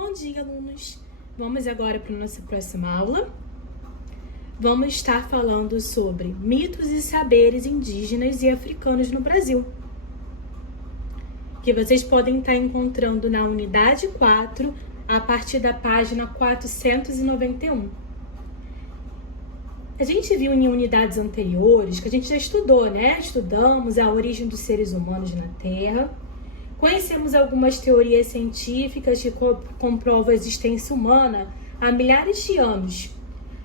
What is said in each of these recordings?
Bom dia, alunos! Vamos agora para a nossa próxima aula. Vamos estar falando sobre mitos e saberes indígenas e africanos no Brasil, que vocês podem estar encontrando na unidade 4, a partir da página 491. A gente viu em unidades anteriores, que a gente já estudou, né? Estudamos a origem dos seres humanos na Terra, conhecemos algumas teorias científicas que comprovam a existência humana há milhares de anos,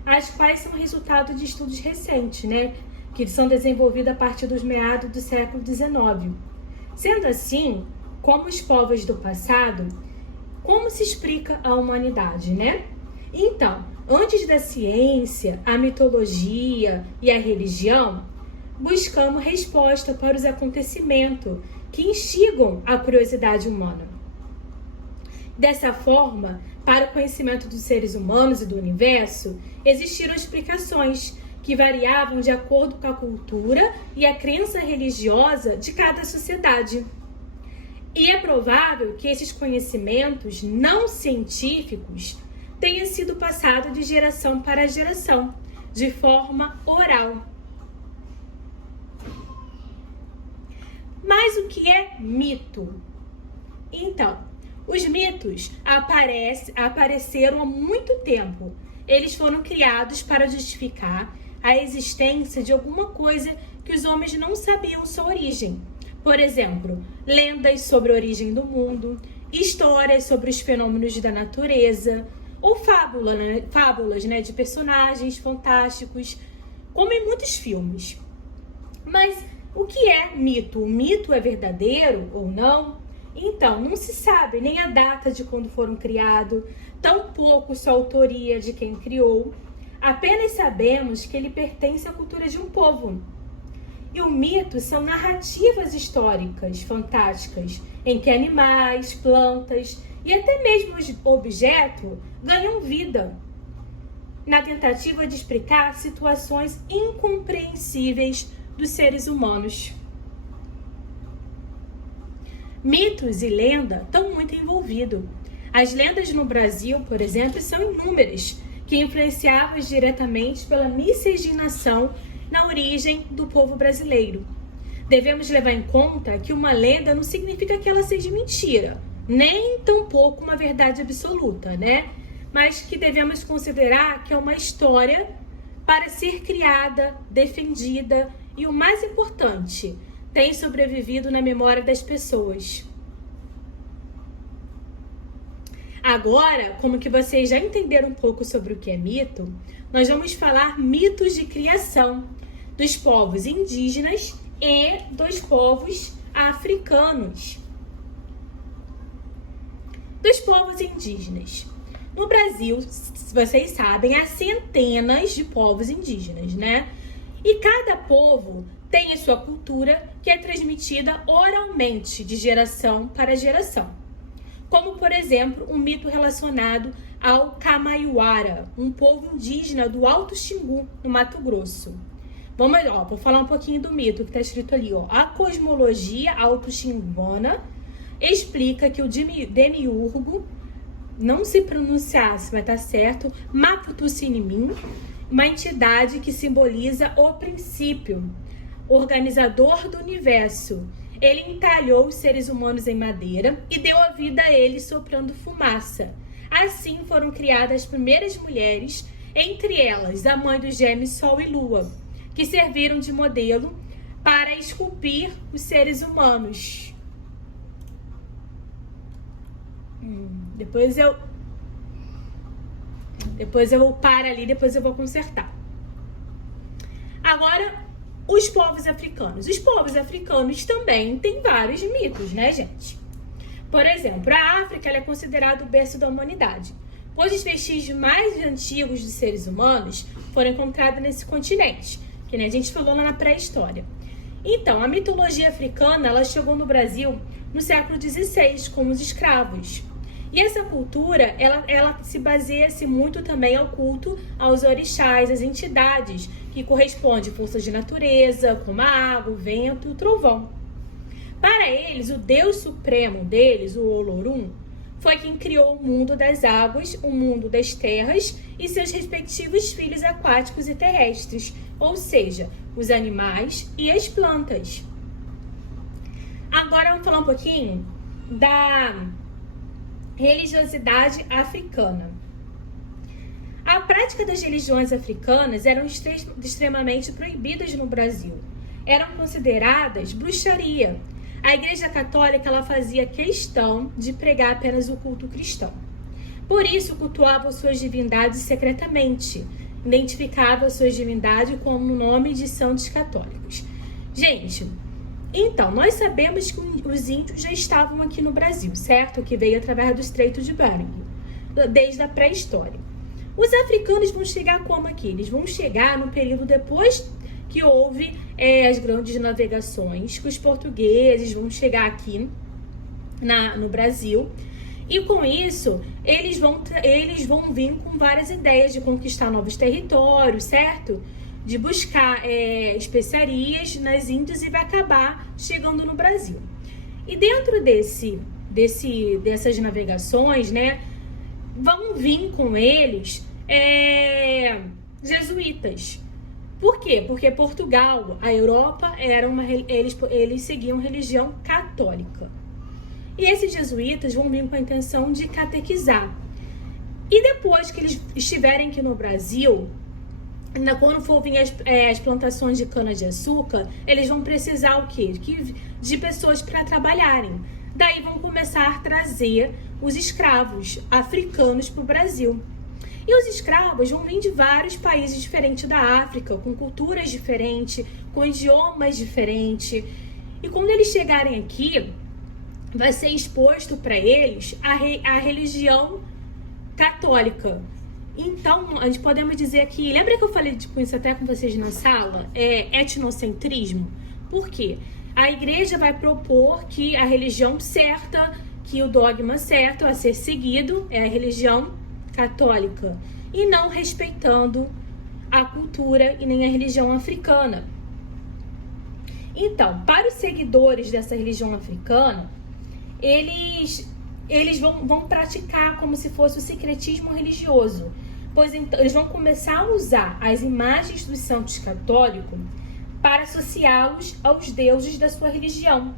as quais são resultado de estudos recentes, né? Que são desenvolvidos a partir dos meados do século XIX. Sendo assim, como os povos do passado, como se explica a humanidade, né? Então, antes da ciência, a mitologia e a religião, buscamos resposta para os acontecimentos que instigam a curiosidade humana. Dessa forma, para o conhecimento dos seres humanos e do universo, existiram explicações que variavam de acordo com a cultura e a crença religiosa de cada sociedade. E é provável que esses conhecimentos não científicos tenham sido passados de geração para geração, de forma oral. Mas o que é mito? Então, os mitos apareceram há muito tempo. Eles foram criados para justificar a existência de alguma coisa que os homens não sabiam sua origem. Por exemplo, lendas sobre a origem do mundo, histórias sobre os fenômenos da natureza, ou fábulas, né, de personagens fantásticos, como em muitos filmes. Mas o que é mito? O mito é verdadeiro ou não? Então, não se sabe nem a data de quando foram criados, tampouco sua autoria de quem criou. Apenas sabemos que ele pertence à cultura de um povo. E o mito são narrativas históricas fantásticas, em que animais, plantas e até mesmo os objetos ganham vida, na tentativa de explicar situações incompreensíveis dos seres humanos. Mitos e lenda estão muito envolvidos. As lendas no Brasil, por exemplo, são inúmeras, que influenciavam diretamente pela miscigenação na origem do povo brasileiro. Devemos levar em conta que uma lenda não significa que ela seja mentira, nem tampouco uma verdade absoluta, né? Mas que devemos considerar que é uma história para ser criada, defendida e, o mais importante, tem sobrevivido na memória das pessoas. Agora, como que vocês já entenderam um pouco sobre o que é mito, nós vamos falar mitos de criação dos povos indígenas e dos povos africanos. Dos povos indígenas. No Brasil, vocês sabem, há centenas de povos indígenas, né? E cada povo tem a sua cultura que é transmitida oralmente de geração para geração. Como, por exemplo, um mito relacionado ao Camaiuara, um povo indígena do Alto Xingu, no Mato Grosso. Vou falar um pouquinho do mito que está escrito ali. A cosmologia alto-xinguana explica que o demiurgo, não se pronunciar se vai estar certo, Maputucinimin, uma entidade que simboliza o princípio, organizador do universo. Ele entalhou os seres humanos em madeira e deu a vida a eles soprando fumaça. Assim foram criadas as primeiras mulheres, entre elas a mãe dos gêmeos Sol e Lua, que serviram de modelo para esculpir os seres humanos. Depois eu paro ali, depois eu vou consertar. Agora, os povos africanos. Os povos africanos também têm vários mitos, né, gente? Por exemplo, a África ela é considerada o berço da humanidade, pois os vestígios mais antigos dos seres humanos foram encontrados nesse continente, que a gente falou lá na pré-história. Então, a mitologia africana ela chegou no Brasil no século XVI, com os escravos. E essa cultura, ela se baseia-se muito também ao culto aos orixás, às entidades que correspondem a forças de natureza, como a água, o vento e o trovão. Para eles, o deus supremo deles, o Olorum, foi quem criou o mundo das águas, o mundo das terras e seus respectivos filhos aquáticos e terrestres, ou seja, os animais e as plantas. Agora vamos falar um pouquinho da religiosidade africana. A prática das religiões africanas eram extremamente proibidas no Brasil. Eram consideradas bruxaria. A Igreja Católica ela fazia questão de pregar apenas o culto cristão. Por isso, cultuavam suas divindades secretamente. Identificava suas divindades com o nome de santos católicos. Gente, então, nós sabemos que os índios já estavam aqui no Brasil, certo? Que veio através do Estreito de Bering, desde a pré-história. Os africanos vão chegar como aqui? Eles vão chegar no período depois que houve as grandes navegações, que os portugueses vão chegar aqui no Brasil. E com isso, eles vão vir com várias ideias de conquistar novos territórios, certo? De buscar especiarias nas Índias e vai acabar chegando no Brasil. E dentro dessas navegações, né, vão vir com eles jesuítas. Por quê? Porque Portugal, a Europa, eles seguiam religião católica. E esses jesuítas vão vir com a intenção de catequizar. E depois que eles estiverem aqui no Brasil, quando for vir as plantações de cana-de-açúcar, eles vão precisar o quê? De pessoas para trabalharem. Daí vão começar a trazer os escravos africanos para o Brasil. E os escravos vão vir de vários países diferentes da África, com culturas diferentes, com idiomas diferentes. E quando eles chegarem aqui, vai ser exposto para eles a religião católica. Então, a gente podemos dizer aqui, lembra que eu falei com isso até com vocês na sala? Etnocentrismo. Por quê? A igreja vai propor que a religião certa, que o dogma certo a ser seguido é a religião católica, e não respeitando a cultura e nem a religião africana. Então, para os seguidores dessa religião africana, eles vão praticar como se fosse o secretismo religioso, pois então, eles vão começar a usar as imagens dos santos católicos para associá-los aos deuses da sua religião.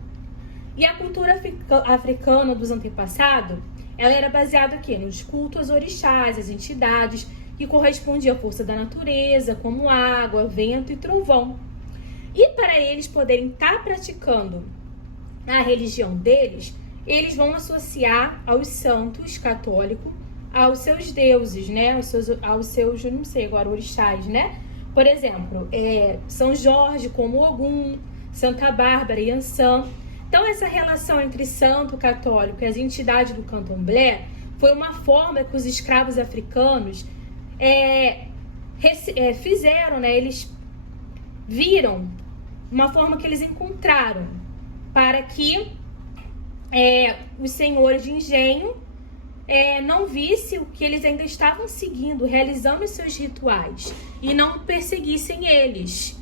E a cultura africana dos antepassados, ela era baseada aqui nos cultos aos orixás, as entidades que correspondiam à força da natureza, como água, vento e trovão. E para eles poderem estar praticando a religião deles, eles vão associar aos santos católicos, aos seus deuses, né? Aos seus, eu não sei agora, orixás, né? Por exemplo, São Jorge como Ogum, Santa Bárbara e Iansã. Então, essa relação entre santo católico e as entidades do candomblé foi uma forma que os escravos africanos fizeram, né? Eles viram uma forma que eles encontraram para que os senhores de engenho não vissem o que eles ainda estavam seguindo, realizando os seus rituais e não perseguissem eles.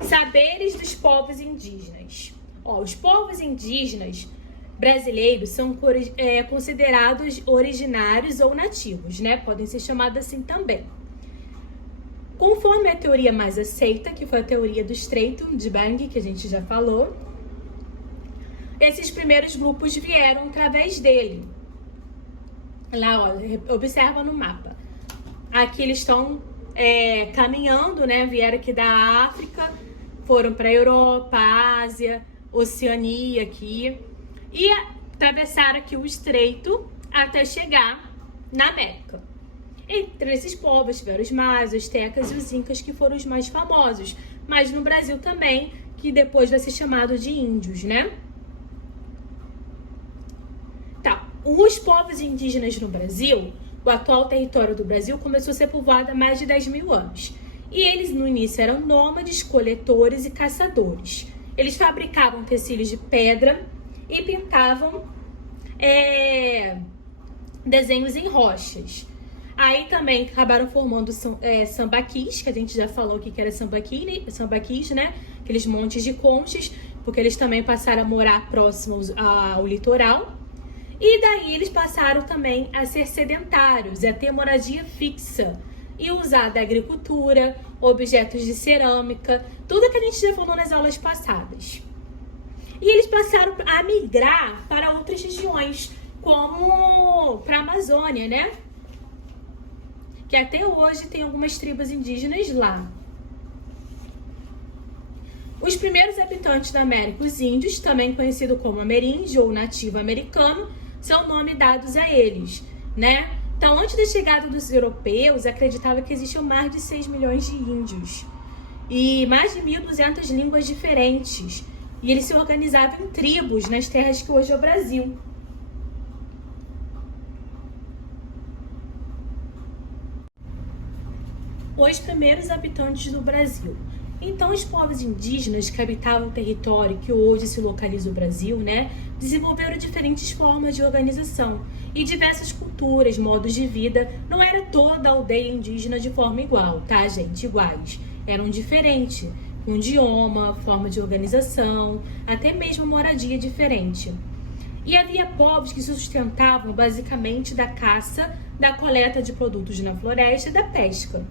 Saberes dos povos indígenas. Os povos indígenas brasileiros são considerados originários ou nativos, né? Podem ser chamados assim também. Conforme a teoria mais aceita, que foi a teoria do Estreito de Bering, que a gente já falou, esses primeiros grupos vieram através dele. Lá, observa no mapa. Aqui eles estão caminhando, né? Vieram aqui da África, foram para a Europa, Ásia, Oceania aqui e atravessaram aqui o Estreito até chegar na América. Entre esses povos tiveram os maias, os tecas e os incas, que foram os mais famosos, mas no Brasil também, que depois vai ser chamado de índios, né? Tá, os povos indígenas no Brasil, o atual território do Brasil, começou a ser povoado há mais de 10 mil anos. E eles, no início, eram nômades, coletores e caçadores. Eles fabricavam tecidos de pedra e pintavam desenhos em rochas. Aí também acabaram formando sambaquis, que a gente já falou aqui que era sambaquis, né? Aqueles montes de conchas, porque eles também passaram a morar próximos ao litoral. E daí eles passaram também a ser sedentários, a ter moradia fixa e usar da agricultura, objetos de cerâmica, tudo que a gente já falou nas aulas passadas. E eles passaram a migrar para outras regiões, como para a Amazônia, né? Que até hoje tem algumas tribos indígenas lá. Os primeiros habitantes da América, os índios, também conhecidos como ameríndio ou nativo americano, são nomes dados a eles, né? Então, antes da chegada dos europeus, acreditava que existiam mais de 6 milhões de índios e mais de 1.200 línguas diferentes. E eles se organizavam em tribos nas terras que hoje é o Brasil. Os primeiros habitantes do Brasil. Então, os povos indígenas que habitavam o território que hoje se localiza o Brasil, né, desenvolveram diferentes formas de organização e diversas culturas, modos de vida. Não era toda a aldeia indígena de forma igual, tá, gente? Iguais. Eram diferentes, com idioma, forma de organização, até mesmo moradia diferente. E havia povos que se sustentavam basicamente da caça, da coleta de produtos na floresta e da pesca.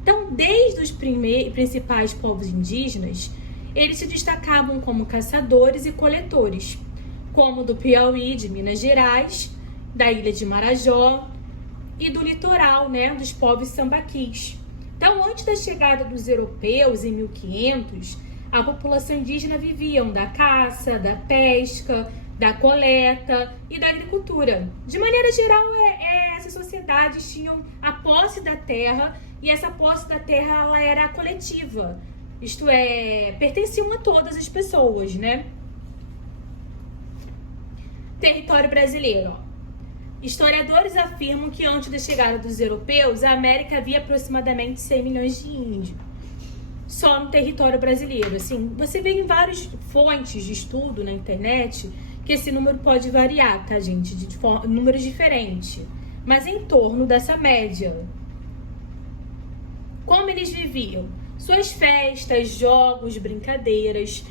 Então, desde os principais povos indígenas, eles se destacavam como caçadores e coletores, como do Piauí, de Minas Gerais, da ilha de Marajó e do litoral, né, dos povos sambaquis. Então, antes da chegada dos europeus em 1500, a população indígena vivia da caça, da pesca, da coleta e da agricultura. De maneira geral, essas sociedades tinham a posse da terra, e essa posse da terra ela era coletiva, isto é, pertenciam a todas as pessoas, né? Território brasileiro. Historiadores afirmam que antes da chegada dos europeus, a América havia aproximadamente 100 milhões de índios, só no território brasileiro. Assim, você vê em várias fontes de estudo na internet que esse número pode variar, tá, gente? De números diferentes, mas em torno dessa média. Como eles viviam? Suas festas, jogos, brincadeiras,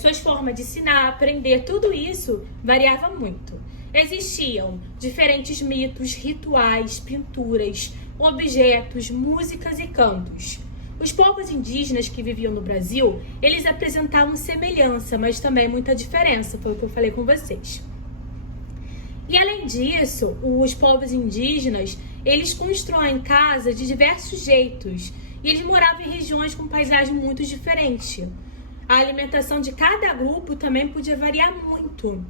suas formas de ensinar, aprender, tudo isso variava muito. Existiam diferentes mitos, rituais, pinturas, objetos, músicas e cantos. Os povos indígenas que viviam no Brasil, eles apresentavam semelhança, mas também muita diferença, foi o que eu falei com vocês. E além disso, os povos indígenas, eles constroem casas de diversos jeitos e eles moravam em regiões com paisagem muito diferente. A alimentação de cada grupo também podia variar muito,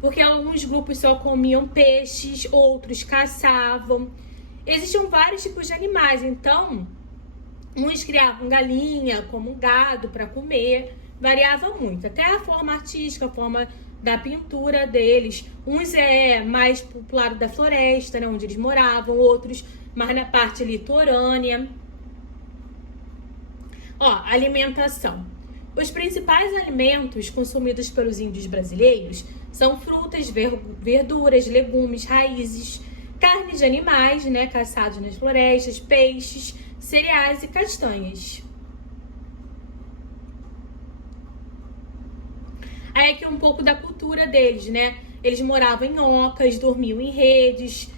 porque alguns grupos só comiam peixes, outros caçavam. Existiam vários tipos de animais, então uns criavam galinha como gado para comer, variava muito. Até a forma artística, a forma da pintura deles. Uns mais pro lado da floresta, né, onde eles moravam, outros mais na parte litorânea. Alimentação. Os principais alimentos consumidos pelos índios brasileiros são frutas, verduras, legumes, raízes, carne de animais, né, caçados nas florestas, peixes, cereais e castanhas. Aí aqui um pouco da cultura deles, né? Eles moravam em ocas, dormiam em redes.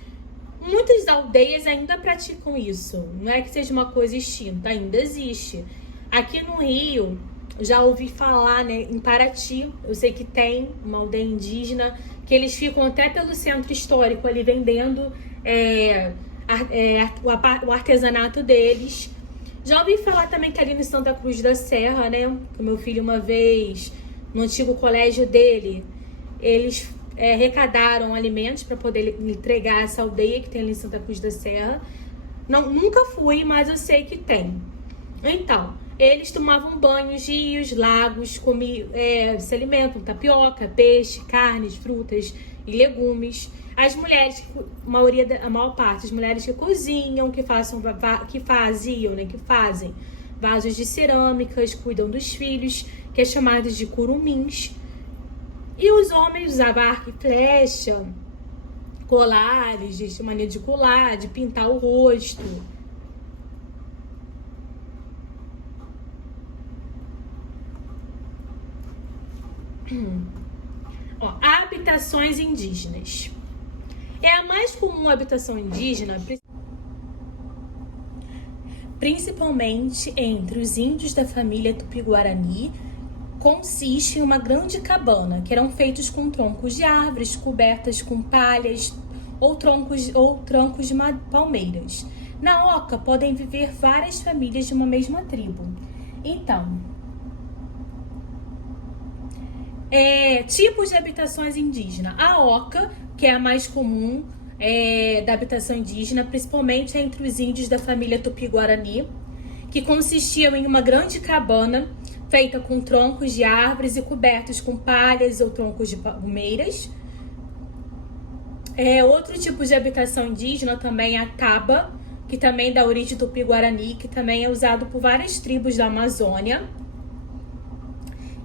Muitas aldeias ainda praticam isso. Não é que seja uma coisa extinta, ainda existe. Aqui no Rio, já ouvi falar, né, em Paraty, eu sei que tem uma aldeia indígena, que eles ficam até pelo centro histórico ali vendendo o artesanato deles. Já ouvi falar também que ali no Santa Cruz da Serra, né, que o meu filho uma vez, no antigo colégio dele, eles arrecadaram alimentos para poder entregar essa aldeia que tem ali em Santa Cruz da Serra. Nunca fui, mas eu sei que tem. Então, eles tomavam banhos, rios, lagos, se alimentam, tapioca, peixe, carnes, frutas e legumes. As mulheres, a maior parte, as mulheres que cozinham, que fazem vasos de cerâmicas, cuidam dos filhos, que é chamados de curumins. E os homens usavam arco e flecha, colares, de mania de colar, de pintar o rosto. Ó, habitações indígenas. É a mais comum habitação indígena, principalmente entre os índios da família Tupi-Guarani. Consiste em uma grande cabana, que eram feitos com troncos de árvores, cobertas com palhas ou troncos de palmeiras. Na oca podem viver várias famílias de uma mesma tribo. Então, tipos de habitações indígenas. A oca, que é a mais comum da habitação indígena, principalmente entre os índios da família Tupi-Guarani, que consistiam em uma grande cabana feita com troncos de árvores e cobertos com palhas ou troncos de palmeiras. Outro tipo de habitação indígena também é a taba, que também dá origem Tupi-Guarani, que também é usado por várias tribos da Amazônia.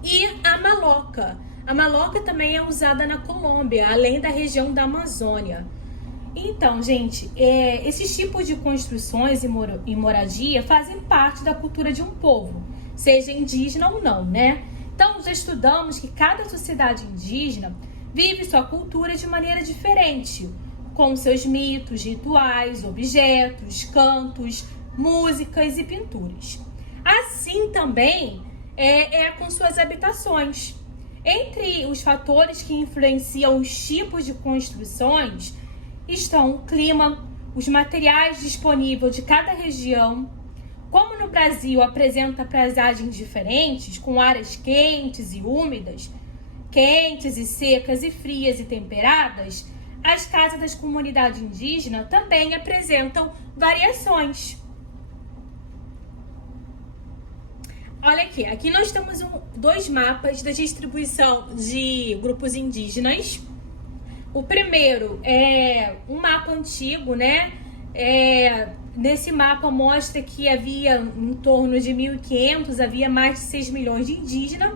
E a maloca. A maloca também é usada na Colômbia, além da região da Amazônia. Então, gente, esses tipos de construções e moradia fazem parte da cultura de um povo, seja indígena ou não, né? Então, já estudamos que cada sociedade indígena vive sua cultura de maneira diferente, com seus mitos, rituais, objetos, cantos, músicas e pinturas. Assim também com suas habitações. Entre os fatores que influenciam os tipos de construções estão o clima, os materiais disponíveis de cada região. Como no Brasil apresenta paisagens diferentes, com áreas quentes e úmidas, quentes e secas e frias e temperadas, as casas das comunidades indígenas também apresentam variações. Olha aqui nós temos dois mapas da distribuição de grupos indígenas. O primeiro é um mapa antigo, né? Nesse mapa mostra que havia em torno de 1500, havia mais de 6 milhões de indígenas.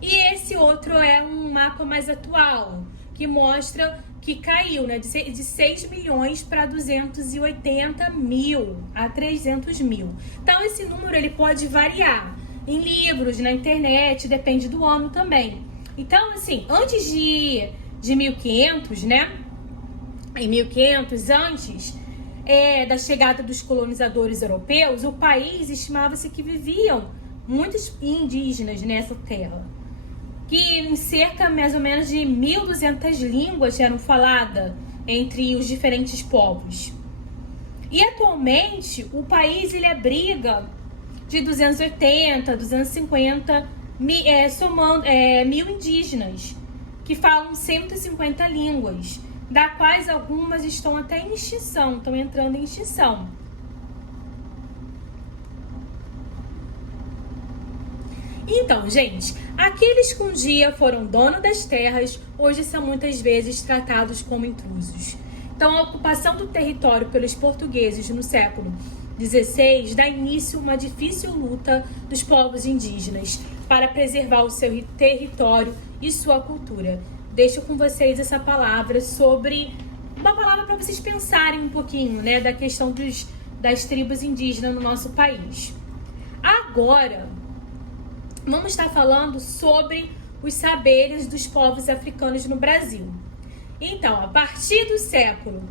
E esse outro é um mapa mais atual, que mostra que caiu, né, de 6 milhões para 280 mil a 300 mil. Então, esse número ele pode variar em livros, na internet, depende do ano também. Então, assim, antes de 1500, né, em 1500, antes da chegada dos colonizadores europeus, o país estimava-se que viviam muitos indígenas nessa terra, que em cerca mais ou menos de 1.200 línguas eram faladas entre os diferentes povos. E atualmente o país ele abriga de 280, 250 mil indígenas que falam 150 línguas, da quais algumas estão até em extinção, estão entrando em extinção. Então, gente, aqueles que um dia foram donos das terras, hoje são muitas vezes tratados como intrusos. Então, a ocupação do território pelos portugueses no século XVI dá início a uma difícil luta dos povos indígenas para preservar o seu território e sua cultura. Deixo com vocês essa palavra uma palavra para vocês pensarem um pouquinho, né, da questão das tribos indígenas no nosso país. Agora, vamos estar falando sobre os saberes dos povos africanos no Brasil. Então, a partir do século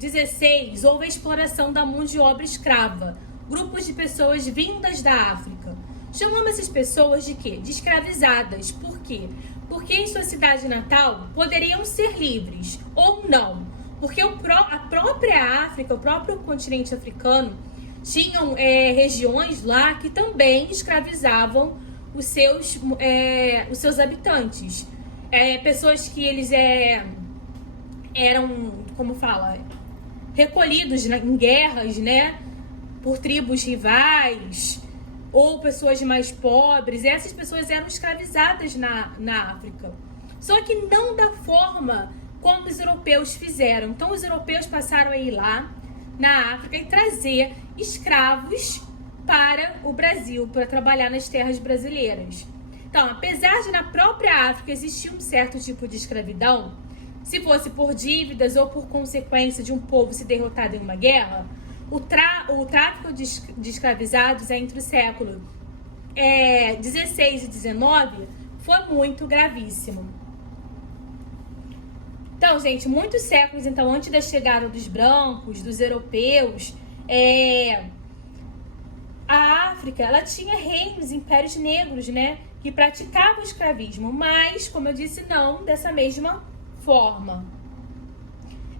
XVI, houve a exploração da mão de obra escrava, grupos de pessoas vindas da África. Chamamos essas pessoas de quê? De escravizadas. Por quê? Porque em sua cidade natal poderiam ser livres ou não. Porque a própria África, o próprio continente africano, tinham regiões lá que também escravizavam os seus habitantes. Pessoas que eles eram, como fala, recolhidos em guerras, né, por tribos rivais, ou pessoas mais pobres. Essas pessoas eram escravizadas na África. Só que não da forma como os europeus fizeram. Então, os europeus passaram a ir lá na África e trazer escravos para o Brasil, para trabalhar nas terras brasileiras. Então, apesar de na própria África existir um certo tipo de escravidão, se fosse por dívidas ou por consequência de um povo se derrotado em uma guerra, o tráfico de escravizados entre o século XVI e XIX foi muito gravíssimo. Então, gente, muitos séculos então antes da chegada dos brancos, dos europeus, a África, ela tinha reinos, impérios negros, né, que praticavam o escravismo, mas, como eu disse, não dessa mesma forma.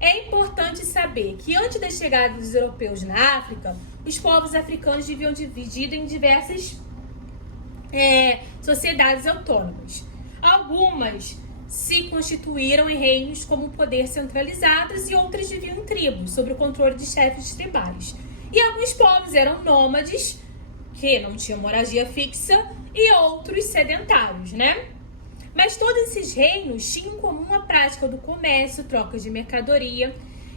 É importante saber que antes da chegada dos europeus na África, os povos africanos viviam divididos em diversas sociedades autônomas. Algumas se constituíram em reinos como poder centralizados e outras viviam em tribos, sob o controle de chefes tribais. E alguns povos eram nômades, que não tinham moradia fixa, e outros sedentários, né? Mas todos esses reinos tinham em comum a prática do comércio, troca de mercadoria,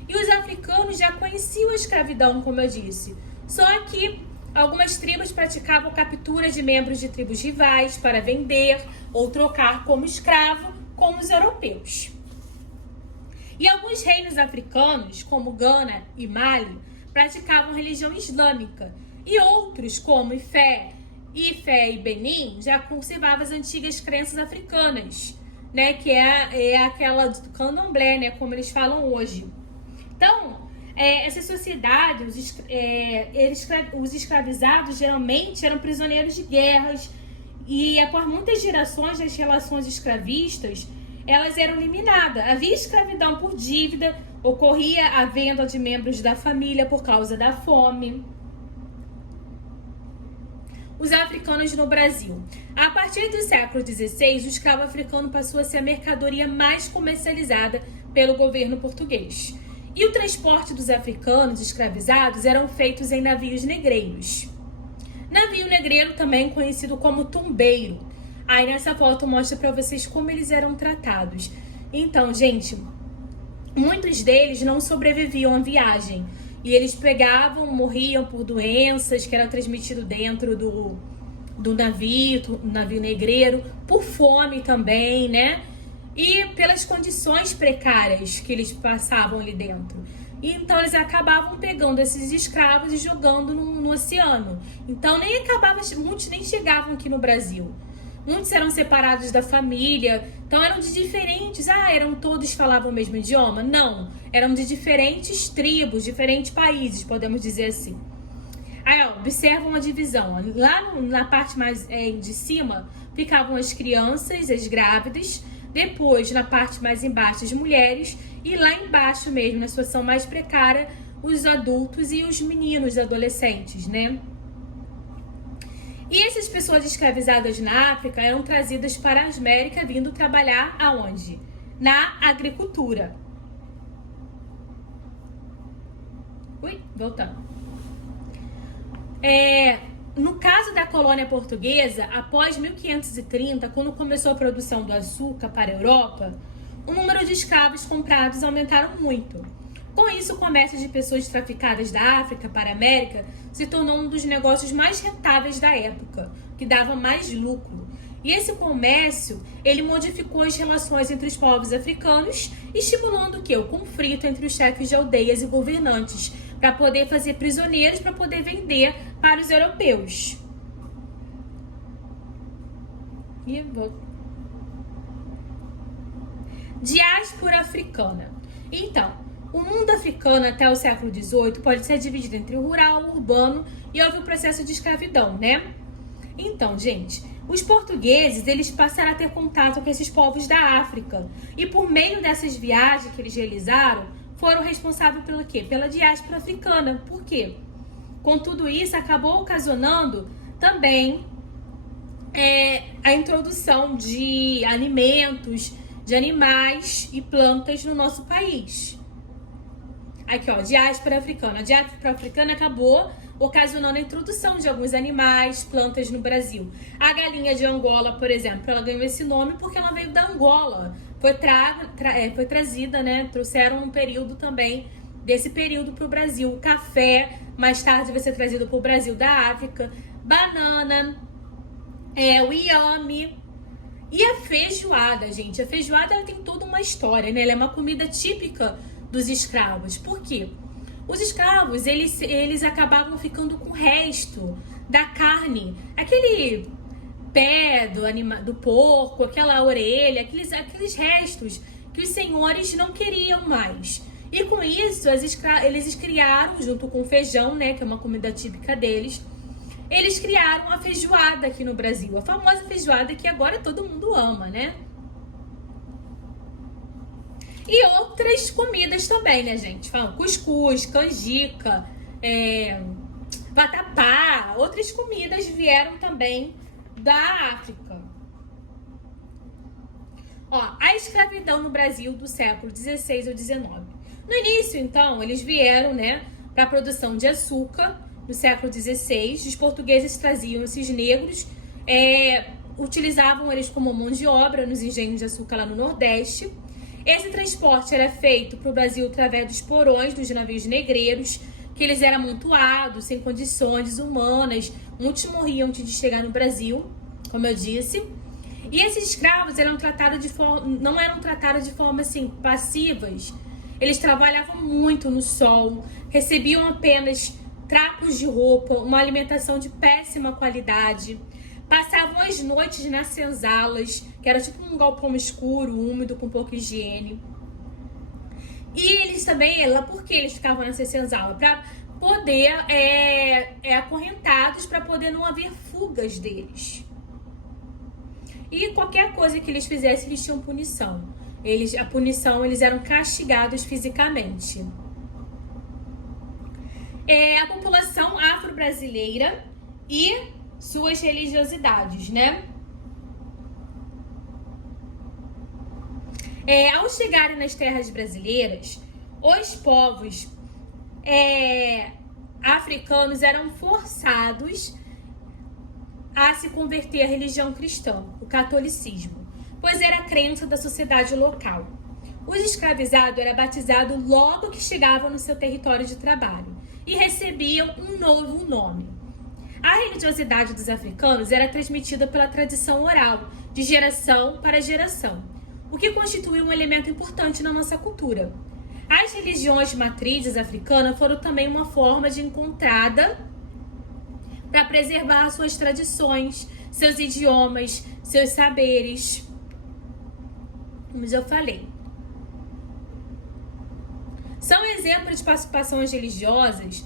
e os africanos já conheciam a escravidão, como eu disse. Só que algumas tribos praticavam captura de membros de tribos rivais para vender ou trocar como escravo com os europeus. E alguns reinos africanos, como Gana e Mali, praticavam religião islâmica, e outros, como Ifé e Benin, já conservavam as antigas crenças africanas, né, que é aquela do candomblé, né, como eles falam hoje. Então, essa sociedade, os escravizados geralmente eram prisioneiros de guerras, e após muitas gerações as relações escravistas elas eram eliminadas. Havia escravidão por dívida, ocorria a venda de membros da família por causa da fome. Os africanos no Brasil. A partir do século XVI, o escravo africano passou a ser a mercadoria mais comercializada pelo governo português. E o transporte dos africanos escravizados eram feitos em navios negreiros. Navio negreiro também conhecido como tumbeiro. Aí nessa foto mostra para vocês como eles eram tratados. Então, gente, muitos deles não sobreviviam à viagem. E eles morriam por doenças que eram transmitidas dentro do navio negreiro, por fome também, né? E pelas condições precárias que eles passavam ali dentro. E então eles acabavam pegando esses escravos e jogando no oceano. Então muitos nem chegavam aqui no Brasil. Muitos eram separados da família, então eram de diferentes, todos falavam o mesmo idioma? Não, eram de diferentes tribos, diferentes países, podemos dizer assim. Aí, observam a divisão. Lá na parte mais de cima, ficavam as crianças, as grávidas. Depois, na parte mais embaixo, as mulheres. E lá embaixo mesmo, na situação mais precária, os adultos e os meninos, adolescentes, né? E essas pessoas escravizadas na África eram trazidas para a América, vindo trabalhar aonde? Na agricultura. Voltando. No caso da colônia portuguesa, após 1530, quando começou a produção do açúcar para a Europa, o número de escravos comprados aumentaram muito. Com isso, o comércio de pessoas traficadas da África para a América se tornou um dos negócios mais rentáveis da época, que dava mais lucro. E esse comércio, ele modificou as relações entre os povos africanos, estimulando o quê? O conflito entre os chefes de aldeias e governantes, para poder fazer prisioneiros, para poder vender para os europeus. Diáspora africana. Então, o mundo africano até o século XVIII pode ser dividido entre o rural, o urbano e houve o processo de escravidão, né? Então, gente, os portugueses, eles passaram a ter contato com esses povos da África. E por meio dessas viagens que eles realizaram, foram responsáveis pelo quê? Pela diáspora africana. Por quê? Com tudo isso, acabou ocasionando também a introdução de alimentos, de animais e plantas no nosso país. Aqui, diáspora africana. A diáspora africana acabou ocasionando a introdução de alguns animais, plantas no Brasil. A galinha de Angola, por exemplo, ela ganhou esse nome porque ela veio da Angola. Foi trazida, né? Trouxeram um período também desse período para o Brasil. O café, mais tarde vai ser trazido para o Brasil da África. Banana, o iame. E a feijoada, gente. A feijoada ela tem toda uma história, né? Ela é uma comida típica dos escravos. Por quê? Os escravos, eles acabavam ficando com o resto da carne. pé do porco, aquela orelha, aqueles restos que os senhores não queriam mais. E com isso, eles criaram, junto com o feijão, né, que é uma comida típica deles, eles criaram a feijoada aqui no Brasil, a famosa feijoada que agora todo mundo ama, né? E outras comidas também, né, gente? Cuscuz, canjica, vatapá, outras comidas vieram também da África. Ó, a escravidão no Brasil do século XVI ao XIX. No início, então, eles vieram, né, para a produção de açúcar no século XVI. Os portugueses traziam esses negros, utilizavam eles como mão de obra nos engenhos de açúcar lá no Nordeste. Esse transporte era feito para o Brasil através dos porões dos navios negreiros, que eles eram amontoados, sem condições humanas. Muitos morriam antes de chegar no Brasil, como eu disse. E esses escravos não eram tratados de forma assim, passivas. Eles trabalhavam muito no sol, recebiam apenas trapos de roupa, uma alimentação de péssima qualidade. Passavam as noites nas senzalas, que era tipo um galpão escuro, úmido, com pouca higiene. E eles também, por que eles ficavam nessa senzala? Para poder, acorrentados, para poder não haver fugas deles. E qualquer coisa que eles fizessem, eles tinham punição. Eles eram castigados fisicamente. A população afro-brasileira e suas religiosidades, né? Ao chegarem nas terras brasileiras, os povos africanos eram forçados a se converter à religião cristã, o catolicismo, pois era a crença da sociedade local. Os escravizados eram batizados logo que chegavam no seu território de trabalho e recebiam um novo nome. A religiosidade dos africanos era transmitida pela tradição oral, de geração para geração, o que constitui um elemento importante na nossa cultura. As religiões de matrizes africanas foram também uma forma de encontrada para preservar suas tradições, seus idiomas, seus saberes. Como já falei. São exemplos de participações religiosas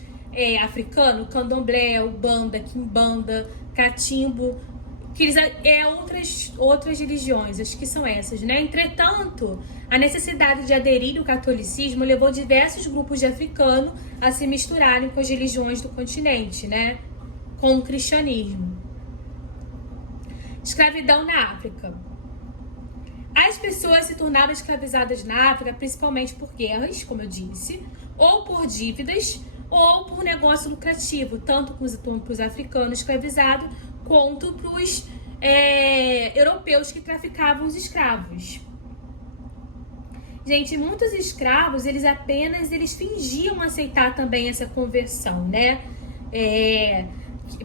africano, candomblé, ubanda, quimbanda, catimbo, que outras religiões, acho que são essas, né? Entretanto, a necessidade de aderir ao catolicismo levou diversos grupos de africanos a se misturarem com as religiões do continente, né? Com o cristianismo. Escravidão na África. As pessoas se tornavam escravizadas na África principalmente por guerras, como eu disse, ou por dívidas, ou por negócio lucrativo, tanto para os africanos escravizados, quanto para os europeus que traficavam os escravos. Gente, muitos escravos, eles fingiam aceitar também essa conversão, né?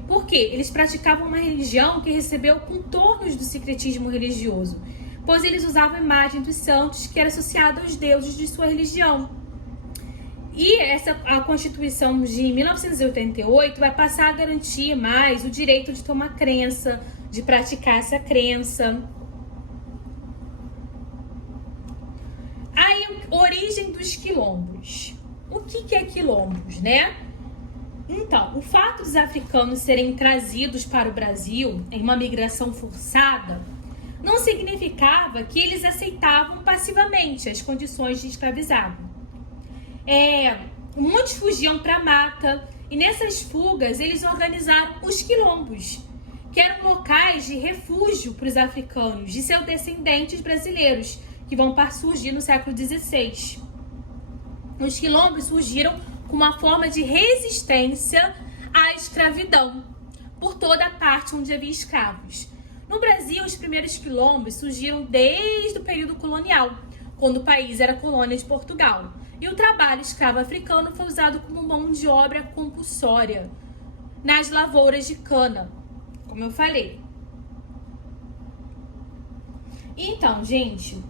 Por quê? Eles praticavam uma religião que recebeu contornos do secretismo religioso, pois eles usavam a imagem dos santos que era associada aos deuses de sua religião. E a Constituição de 1988 vai passar a garantir mais o direito de tomar crença, de praticar essa crença. Aí, origem dos quilombos. O que é quilombos, né? Então, o fato dos africanos serem trazidos para o Brasil em uma migração forçada não significava que eles aceitavam passivamente as condições de escravizado. Muitos fugiam para a mata e nessas fugas eles organizaram os quilombos, que eram locais de refúgio para os africanos, de seus descendentes brasileiros, que vão surgir no século XVI. Os quilombos surgiram como uma forma de resistência à escravidão, por toda a parte onde havia escravos. No Brasil, os primeiros quilombos surgiram desde o período colonial, quando o país era colônia de Portugal. E o trabalho escravo africano foi usado como mão de obra compulsória nas lavouras de cana, como eu falei. Então, gente,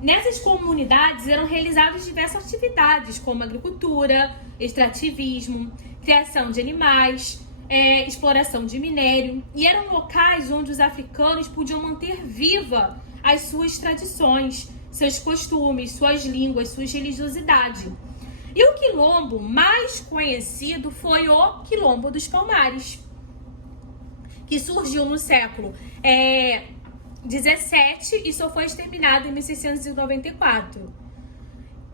nessas comunidades eram realizadas diversas atividades, como agricultura, extrativismo, criação de animais, exploração de minério, e eram locais onde os africanos podiam manter viva as suas tradições, seus costumes, suas línguas, sua religiosidade. E o quilombo mais conhecido foi o Quilombo dos Palmares, que surgiu no século 17 e só foi exterminado em 1694.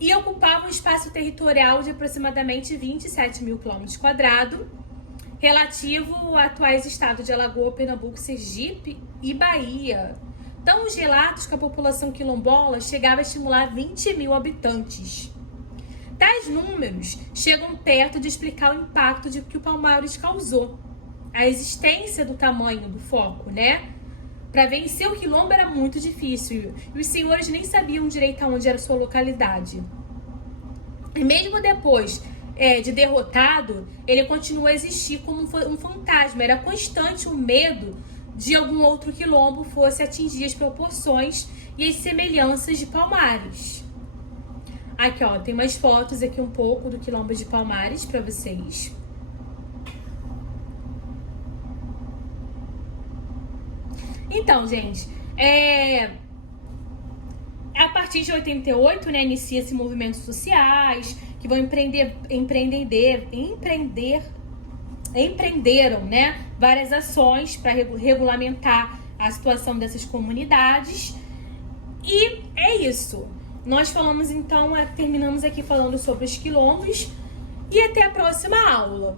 E ocupava um espaço territorial de aproximadamente 27 mil quilômetros quadrados, relativo aos atuais estados de Alagoas, Pernambuco, Sergipe e Bahia. Então, os relatos que a população quilombola chegava a estimular 20 mil habitantes. Tais números chegam perto de explicar o impacto que o Palmares causou. A existência do tamanho do foco, né? Para vencer o quilombo era muito difícil e os senhores nem sabiam direito aonde era a sua localidade. E mesmo depois de derrotado, ele continua a existir como um fantasma. Era constante o medo de algum outro quilombo fosse atingir as proporções e as semelhanças de Palmares. Aqui, ó, tem mais fotos aqui um pouco do Quilombo de Palmares para vocês. Então, gente, a partir de 88, né, inicia-se movimentos sociais que vão empreenderam, né, várias ações para regulamentar a situação dessas comunidades. E é isso. Nós falamos então, terminamos aqui falando sobre os quilombos e até a próxima aula.